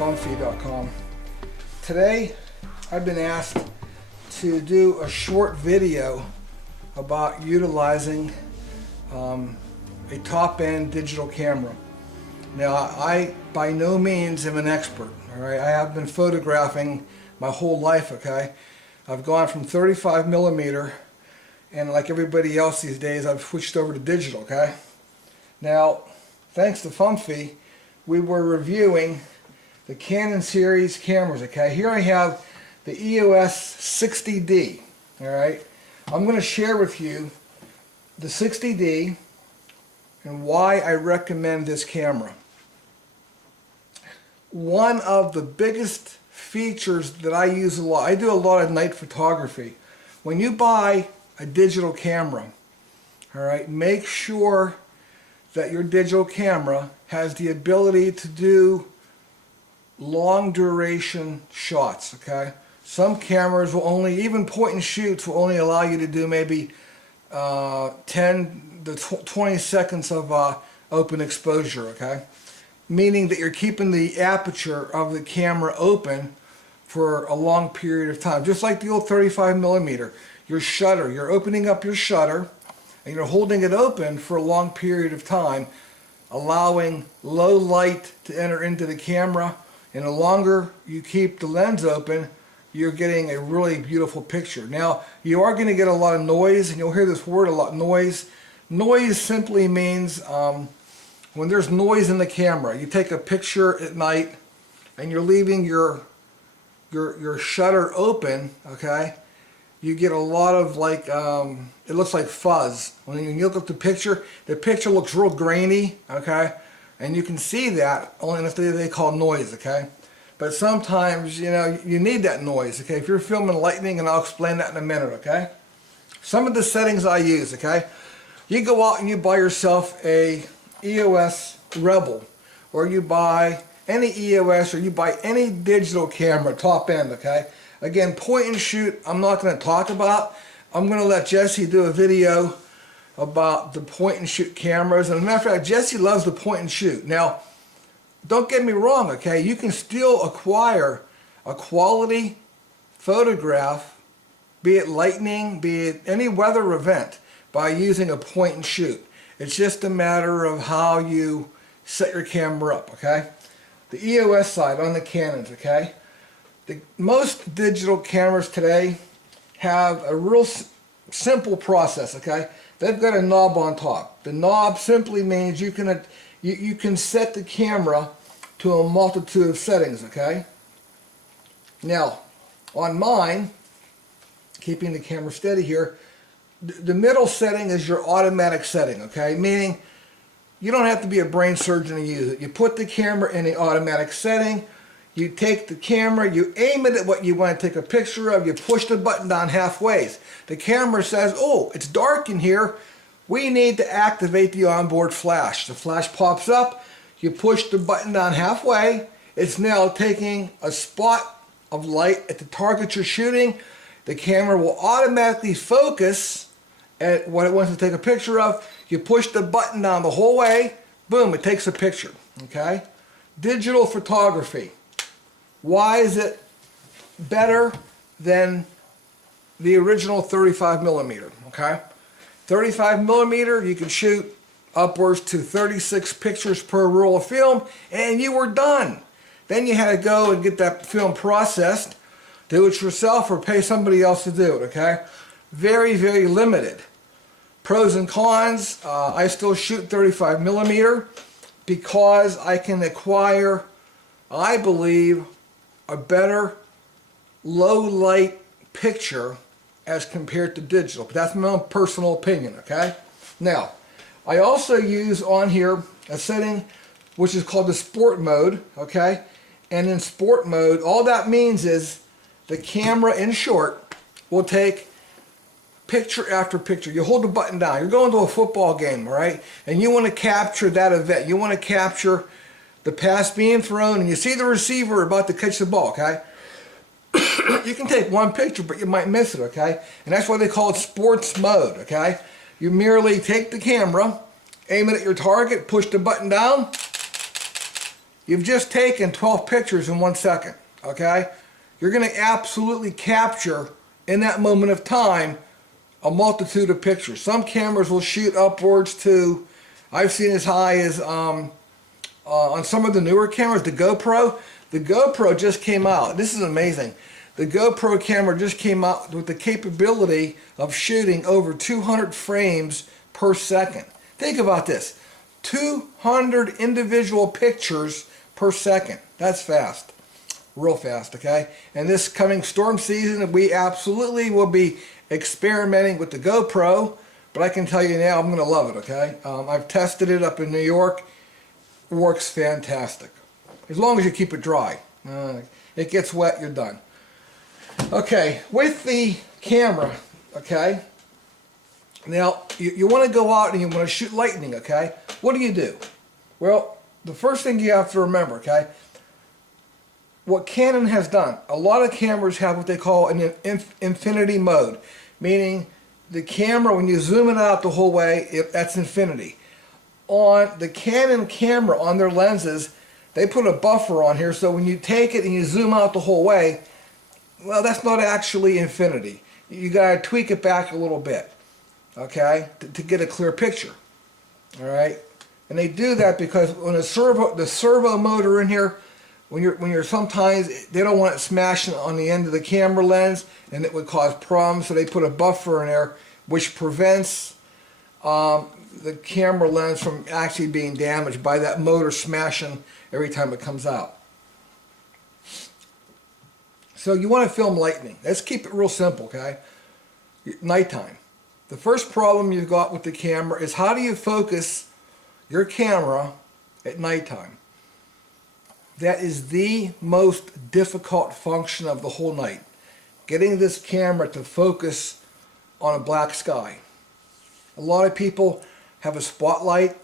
funfee.com. Today I've been asked to do a short video about utilizing a top-end digital camera. Now, I by no means am an expert, all right? I have been photographing my whole life, okay? I've gone from 35 millimeter, and like everybody else these days, I've switched over to digital, okay? Now, thanks to Funfee, we were reviewing the Canon series cameras, okay? Here I have the EOS 60D, all right? I'm going to share with you the 60D and why I recommend this camera. One of the biggest features that I use a lot, I do a lot of night photography. When you buy a digital camera, all right, make sure that your digital camera has the ability to do long duration shots, okay? Some cameras will only, even point and shoots will only allow you to do maybe 10 to 20 seconds of open exposure, okay? Meaning that you're keeping the aperture of the camera open for a long period of time. Just like the old 35 millimeter. Your shutter, you're opening up your shutter and you're holding it open for a long period of time, allowing low light to enter into the camera, and the longer you keep the lens open, you're getting a really beautiful picture. Now, you are going to get a lot of noise, and you'll hear this word a lot, noise. Noise simply means when there's noise in the camera. You take a picture at night and you're leaving your shutter open, okay? You get a lot of like, it looks like fuzz. When you look at the picture looks real grainy, okay? And you can see that only if they call noise, okay? But sometimes, you know, you need that noise, okay? If you're filming lightning, and I'll explain that in a minute, okay? Some of the settings I use, okay? You go out and you buy yourself a EOS Rebel, or you buy any EOS, or you buy any digital camera, top end, okay? Again, point and shoot, I'm not going to talk about. I'm going to let Jesse do a video about the point and shoot cameras. And as a matter of fact, Jesse loves the point and shoot. Now, don't get me wrong, okay? You can still acquire a quality photograph, be it lightning, be it any weather event, by using a point and shoot. It's just a matter of how you set your camera up, okay? The EOS side on the Canons, okay? Most digital cameras today have a real simple process, okay? They've got a knob on top. The knob simply means you can set the camera to a multitude of settings, okay? Now, on mine, keeping the camera steady here, the middle setting is your automatic setting, okay? Meaning you don't have to be a brain surgeon to use it. You put the camera in the automatic setting, you take the camera, you aim it at what you want to take a picture of, you push the button down halfway. The camera says, oh, it's dark in here, we need to activate the onboard flash. The flash pops up, you push the button down halfway, it's now taking a spot of light at the target you're shooting. The camera will automatically focus at what it wants to take a picture of. You push the button down the whole way, boom, it takes a picture, okay? Digital photography. Why is it better than the original 35 millimeter, okay? 35 millimeter, you can shoot upwards to 36 pictures per roll of film, and you were done. Then you had to go and get that film processed, do it yourself, or pay somebody else to do it, okay? Very, very limited. Pros and cons, I still shoot 35 millimeter because I can acquire, I believe, a better low light picture as compared to digital. But that's my own personal opinion, okay? Now, I also use on here a setting which is called the sport mode, okay? And in sport mode, all that means is the camera, in short, will take picture after picture. You hold the button down. You're going to a football game, right? And you want to capture that event. You want to capture the pass being thrown, and you see the receiver about to catch the ball, okay? You can take one picture, but you might miss it, okay? And that's why they call it sports mode, okay? You merely take the camera, aim it at your target, push the button down, You've just taken 12 pictures in 1 second, okay? You're going to absolutely capture, in that moment of time, a multitude of pictures. Some cameras will shoot upwards to, I've seen as high as, on some of the newer cameras, the GoPro just came out. This is amazing. The GoPro camera just came out with the capability of shooting over 200 frames per second. Think about this. 200 individual pictures per second. That's fast. Real fast, okay? And this coming storm season, we absolutely will be experimenting with the GoPro, but I can tell you now I'm going to love it, okay? I've tested it up in New York. It works fantastic. As long as you keep it dry. It gets wet, you're done. Okay, with the camera, okay? Now, you want to go out and you want to shoot lightning, okay? What do? Well, the first thing you have to remember, okay? What Canon has done, a lot of cameras have what they call an infinity mode, meaning the camera, when you zoom it out the whole way, that's infinity. On the Canon camera, on their lenses, they put a buffer on here, so when you take it and you zoom out the whole way, well, that's not actually infinity. You got to tweak it back a little bit, okay, to get a clear picture. All right, and they do that because when the servo motor in here, when you're sometimes they don't want it smashing on the end of the camera lens, and it would cause problems. So they put a buffer in there, which prevents the camera lens from actually being damaged by that motor smashing every time it comes out. So you want to film lightning. Let's keep it real simple, okay? Nighttime. The first problem you've got with the camera is how do you focus your camera at nighttime? That is the most difficult function of the whole night. Getting this camera to focus on a black sky. A lot of people have a spotlight.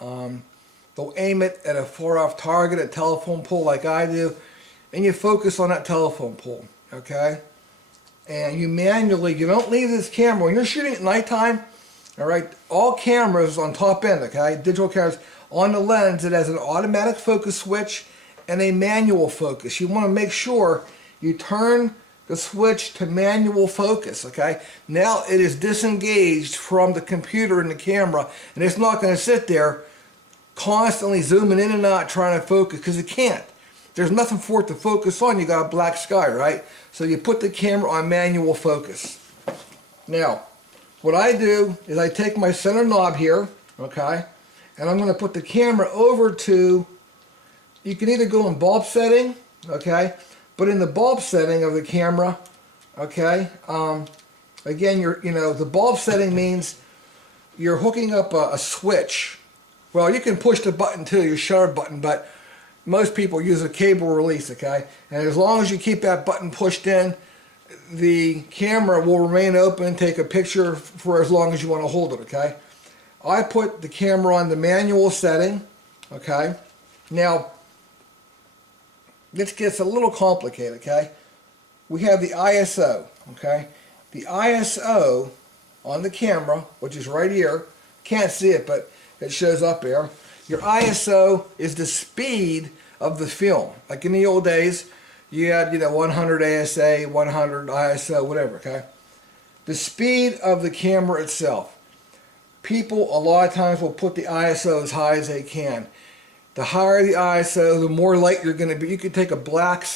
They'll aim it at a far off target, a telephone pole like I do, and you focus on that telephone pole, okay? And you don't leave this camera, when you're shooting at nighttime, all right, all cameras on top end, okay, digital cameras, on the lens, it has an automatic focus switch and a manual focus. You want to make sure you turn the switch to manual focus, okay? Now it is disengaged from the computer and the camera, and it's not going to sit there constantly zooming in and out trying to focus, because it can't. There's nothing for it to focus on. You got a black sky, right? So you put the camera on manual focus. Now, what I do is I take my center knob here, okay, and I'm going to put the camera over to, you can either go in bulb setting, okay, but in the bulb setting of the camera, okay, again, the bulb setting means you're hooking up a switch. Well, you can push the button too, your shutter button, but most people use a cable release, okay? And as long as you keep that button pushed in, the camera will remain open and take a picture for as long as you want to hold it, okay? I put the camera on the manual setting, okay? Now, this gets a little complicated, okay? We have the ISO, okay? The ISO on the camera, which is right here, can't see it, but it shows up there. Your ISO is the speed of the film. Like in the old days, you had 100 ASA, 100 ISO, whatever, okay? The speed of the camera itself. People a lot of times will put the ISO as high as they can. The higher the ISO, the more light you're going to be. You could take a black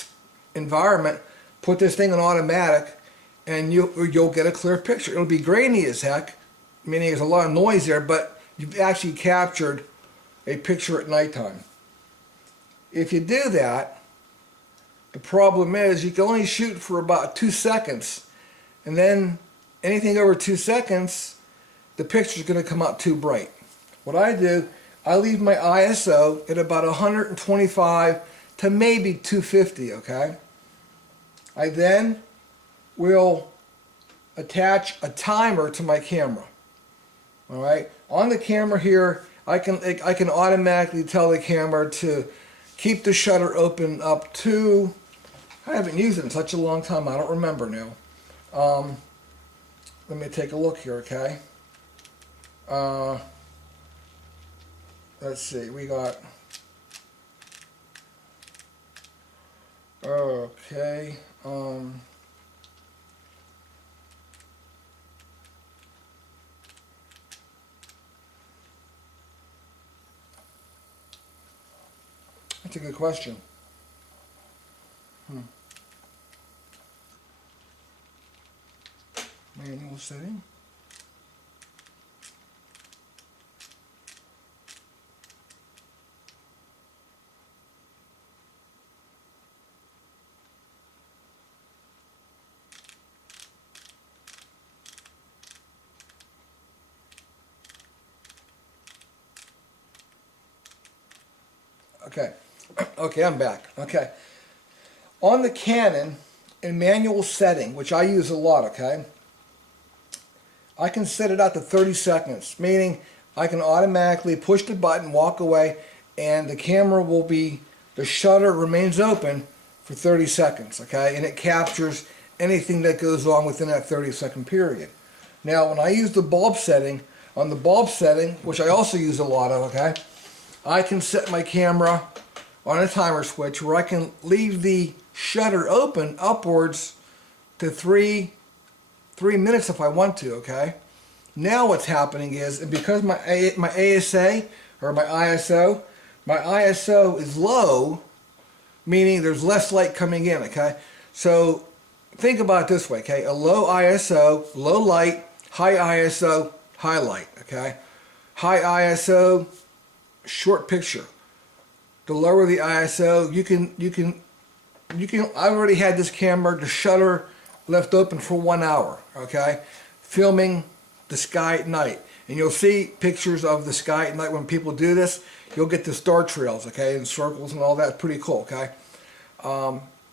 environment, put this thing on automatic, and you'll get a clear picture. It'll be grainy as heck, meaning there's a lot of noise there, but you've actually captured a picture at nighttime. If you do that, the problem is you can only shoot for about 2 seconds, and then anything over 2 seconds, the picture's going to come out too bright. What I do, I leave my ISO at about 125 to maybe 250, okay? I then will attach a timer to my camera. All right, on the camera here, I can automatically tell the camera to keep the shutter open up to, I haven't used it in such a long time, I don't remember now. Let me take a look here, okay? Let's see, we got Okay. That's a good question. Manual setting. Okay. Okay, I'm back. Okay. On the Canon, in manual setting, which I use a lot, okay, I can set it out to 30 seconds, meaning I can automatically push the button, walk away, and the camera will be, the shutter remains open for 30 seconds, okay, and it captures anything that goes on within that 30-second period. Now, when I use the bulb setting, on the bulb setting, which I also use a lot of, okay, I can set my camera on a timer switch where I can leave the shutter open upwards to three minutes if I want to, okay? Now what's happening is, because my ASA, or my ISO is low, meaning there's less light coming in, okay? So think about it this way, okay? A low ISO, low light, high ISO, high light, okay? High ISO, short picture. The lower the ISO, you can, I already had this camera, the shutter left open for 1 hour, okay? Filming the sky at night. And you'll see pictures of the sky at night when people do this. You'll get the star trails, okay, and circles and all that. Pretty cool, okay?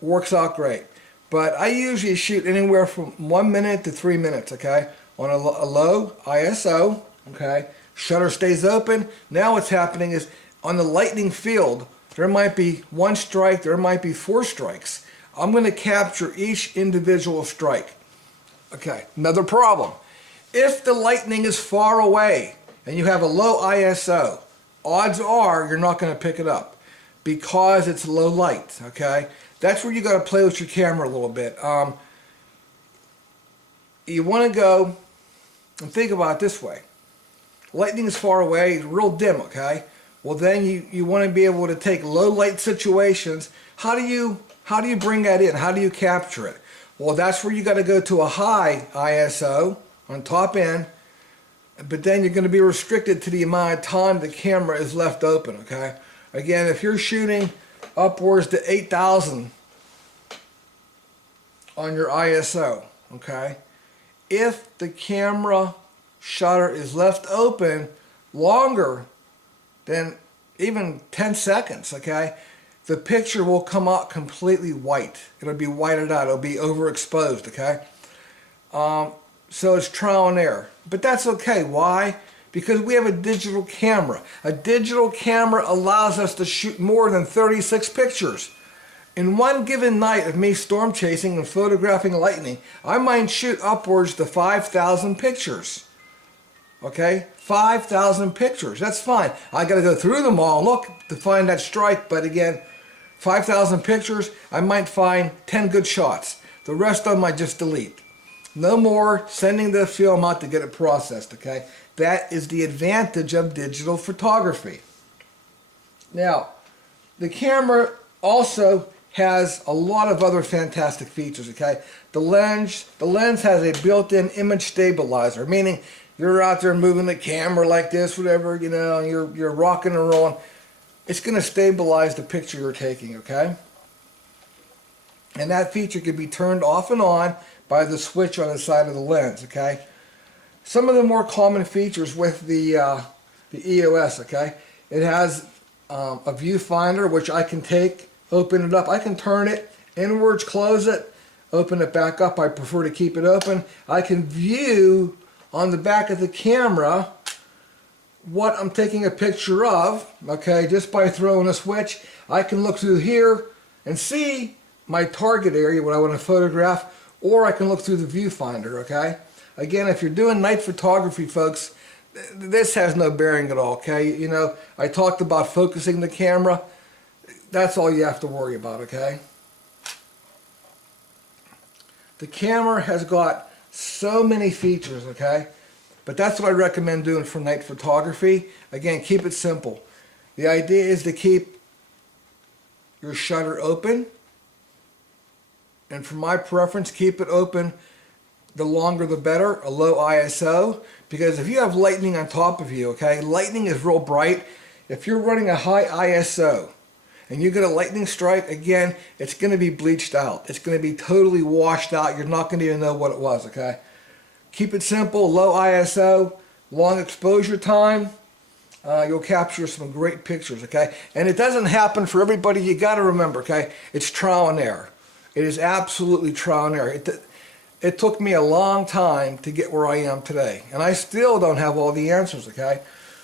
Works out great. But I usually shoot anywhere from 1 minute to 3 minutes, okay? On a low ISO, okay? Shutter stays open. Now what's happening is, on the lightning field, there might be 1 strike, there might be 4 strikes. I'm going to capture each individual strike. Okay, another problem. If the lightning is far away and you have a low ISO, odds are you're not going to pick it up because it's low light, okay? That's where you got to play with your camera a little bit. You want to go and think about it this way. Lightning is far away, real dim, okay? Well, then you want to be able to take low light situations. How do you bring that in? How do you capture it? Well, that's where you got to go to a high ISO on top end, but then you're going to be restricted to the amount of time the camera is left open, okay? Again, if you're shooting upwards to 8,000 on your ISO, okay? If the camera shutter is left open longer than even 10 seconds, okay, the picture will come out completely white. It'll be whited out. It'll be overexposed, okay? So it's trial and error. But that's okay. Why? Because we have a digital camera. A digital camera allows us to shoot more than 36 pictures. In one given night of me storm chasing and photographing lightning, I might shoot upwards to 5,000 pictures. Okay? 5,000 pictures. That's fine. I got to go through them all and look to find that strike, but again, 5,000 pictures, I might find 10 good shots. The rest of them I just delete. No more sending the film out to get it processed, okay? That is the advantage of digital photography. Now, the camera also has a lot of other fantastic features, okay? The lens has a built-in image stabilizer, meaning you're out there moving the camera like this, whatever, you know, and you're rocking and rolling. It's going to stabilize the picture you're taking, okay? And that feature can be turned off and on by the switch on the side of the lens, okay? Some of the more common features with the EOS, okay? It has a viewfinder, which I can take, open it up. I can turn it inwards, close it, open it back up. I prefer to keep it open. I can view on the back of the camera what I'm taking a picture of, okay? Just by throwing a switch, I can look through here and see my target area, what I want to photograph, or I can look through the viewfinder, okay? Again, if you're doing night photography, folks, this has no bearing at all, okay? You know, I talked about focusing the camera. That's all you have to worry about, okay? The camera has got so many features, okay? But that's what I recommend doing for night photography. Again, keep it simple. The idea is to keep your shutter open. And for my preference, keep it open the longer the better, a low ISO. Because if you have lightning on top of you, okay, lightning is real bright. If you're running a high ISO and you get a lightning strike, again, it's going to be bleached out. It's going to be totally washed out. You're not going to even know what it was, okay? Keep it simple, low ISO, long exposure time. You'll capture some great pictures, okay? And it doesn't happen for everybody. You got to remember, okay? It's trial and error. It is absolutely trial and error. It took me a long time to get where I am today. And I still don't have all the answers, okay?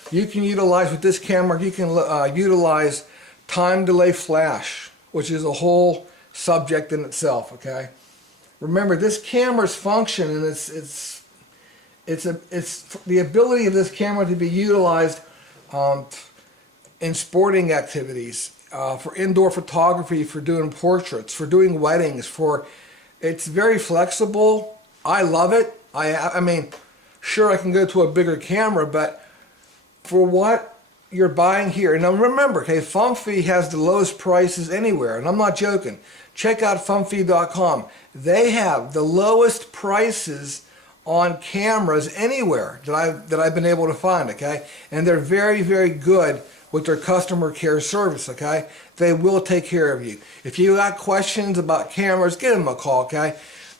You can utilize, with this camera, you can utilize time delay flash, which is a whole subject in itself, okay? Remember, this camera's function, and it's the ability of this camera to be utilized in sporting activities, for indoor photography, for doing portraits, for doing weddings, it's very flexible. I love it. I mean, sure, I can go to a bigger camera, but for what you're buying here, now remember, okay, Fumfy has the lowest prices anywhere, and I'm not joking. Check out Fumfy.com. They have the lowest prices on cameras anywhere that I've been able to find, okay? And they're very, very good with their customer care service, okay? They will take care of you. If you got questions about cameras, give them a call, okay?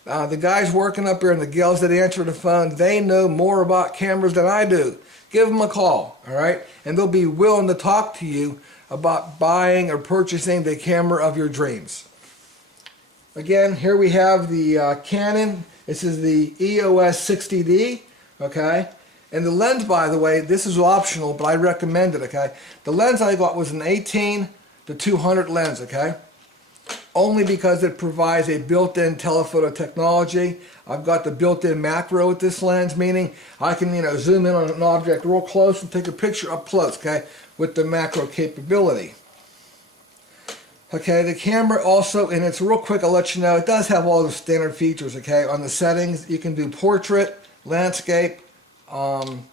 The guys working up here and the gals that answer the phone, they know more about cameras than I do. Give them a call, all right? And they'll be willing to talk to you about buying or purchasing the camera of your dreams. Again, here we have the Canon. This is the EOS 60D, okay? And the lens, by the way, this is optional, but I recommend it, okay? The lens I got was an 18 to 200 lens, okay? Only because it provides a built-in telephoto technology. I've got the built-in macro with this lens, meaning I can, zoom in on an object real close and take a picture up close, okay? With the macro capability. Okay, the camera also, and it's real quick, I'll let you know, it does have all the standard features, okay? On the settings, you can do portrait, landscape, you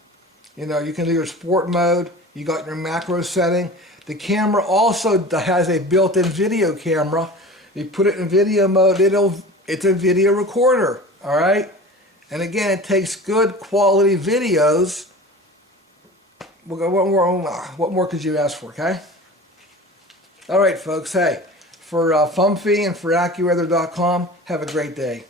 can do your sport mode, you got your macro setting. The camera also has a built-in video camera. You put it in video mode, it's a video recorder, all right? And again, it takes good quality videos. What more could you ask for, okay? All right, folks, hey, for Fumfy and for AccuWeather.com, have a great day.